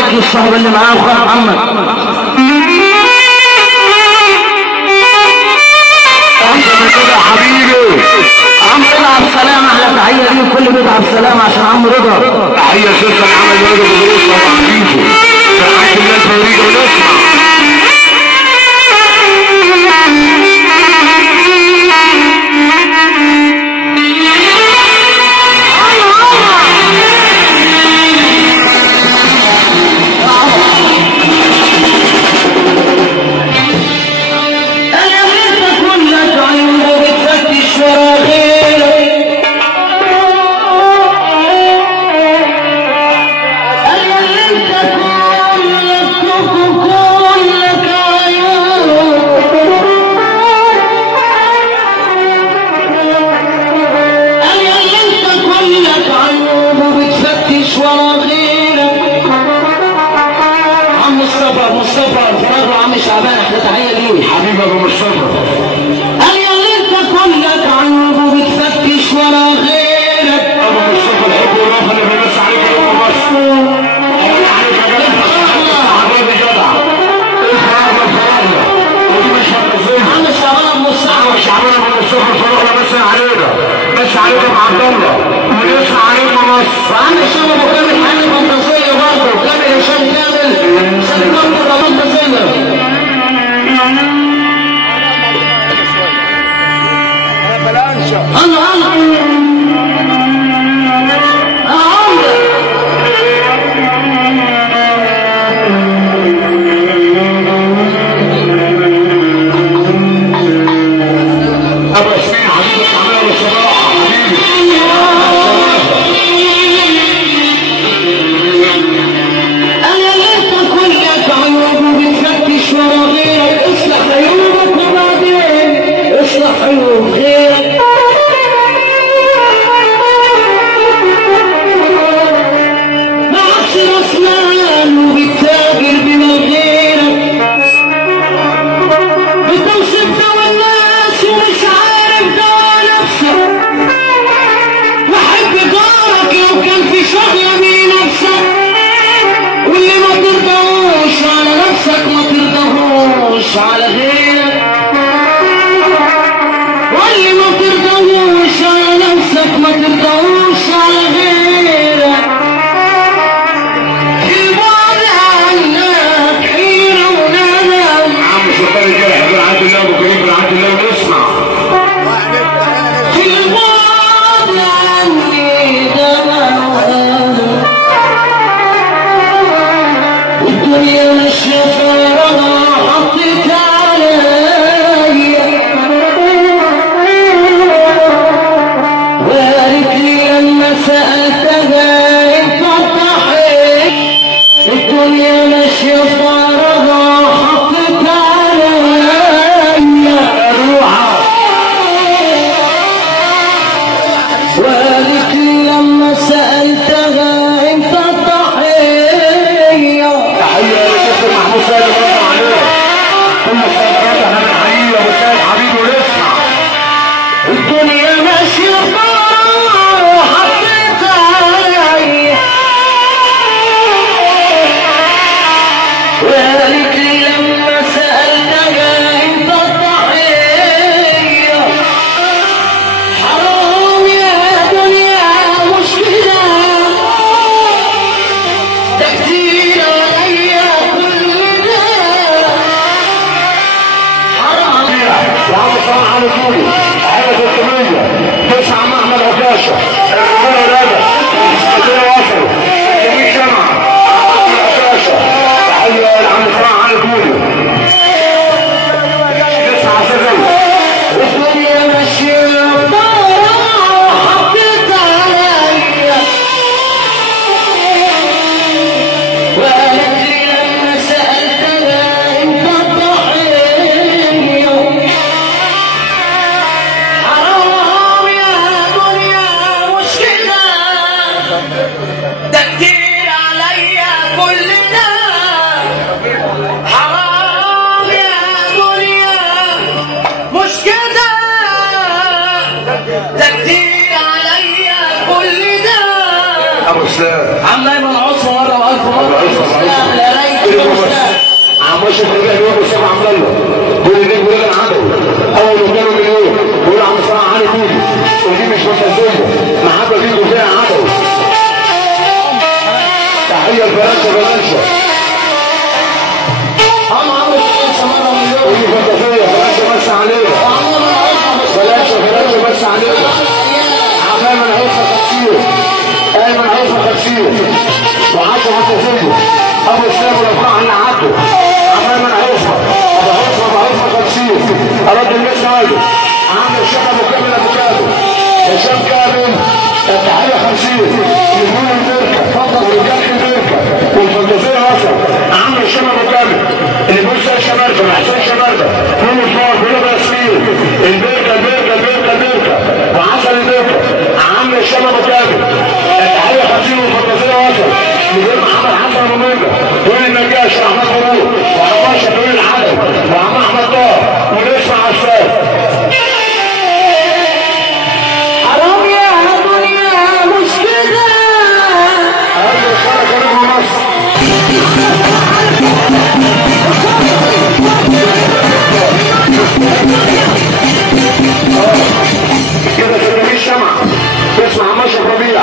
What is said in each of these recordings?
عليك والصحبه اللي معاه وخال محمد. حبيبي عم رضا عبد السلام، احلى تحيه ليه كل بيت عبد السلام عشان عم رضا. تحيه سيدنا العمل واجب وظروفه وحبيبه فرحات الناس ونريد ونسمع. عم ايمن عصفه مره والف عماش الرجال يوم السبع عبد الله دول اللي بيقولوا لنا عدو اول ما كانوا مليون بيقولوا عم صلاح علي كودي ودي مش متزوجه محبه بيجوا فيها عدو. تحيه الفرنسا فرنسا ودي فانتازيه فرنسا بس علينا فرنسا بس علينا. عمام العيسى تكسير ايمن عيسى تكسير وعاشر فانتازيه ابو اسلام والافراح اللي عدوا. عمام العيسى ابو عيسى تكسير اراد الناس عايز عامل الشيخ ابو كامل ابو كامل هشام كامل التحيه 50 نجوم البركه ورجال البركه والفانتازيه وصل عامل الشيخ ابو كامل اللي بيقول زي الشمارده ما حسين شمارده كل الفار كل باسمين البركه وعسل البركه عامل الشيخ ابو كامل التحيه 50 والفانتازيه وصل نجوم محمد حسن ابو ميجا دول النجاش احمد فاروق وعماشه دول العدل وعم احمد طه ونسمع عساس. حرام يا دنيا مش كده اهل الخير كريم مصر كده 600 شمعة تسمع مشرف ربيع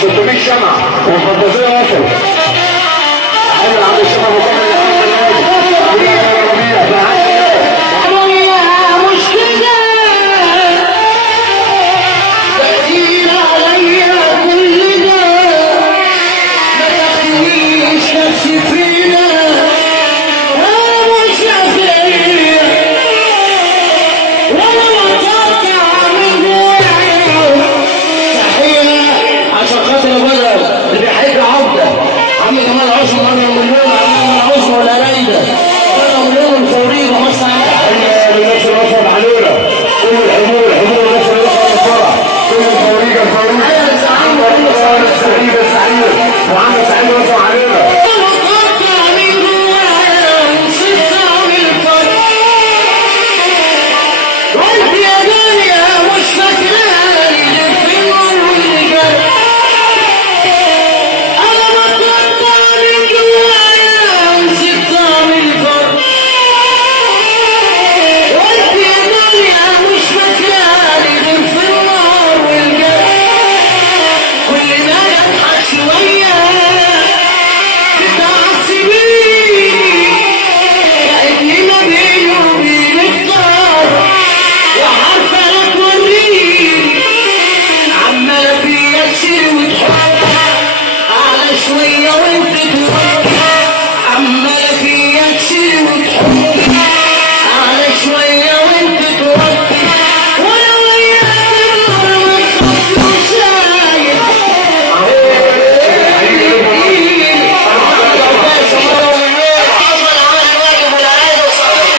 600 شمعة والفانتازية وصل عامل عبد الشيخ ابو بكر عمالة فيها تشيل وتحط أعلى شوية وانت تروح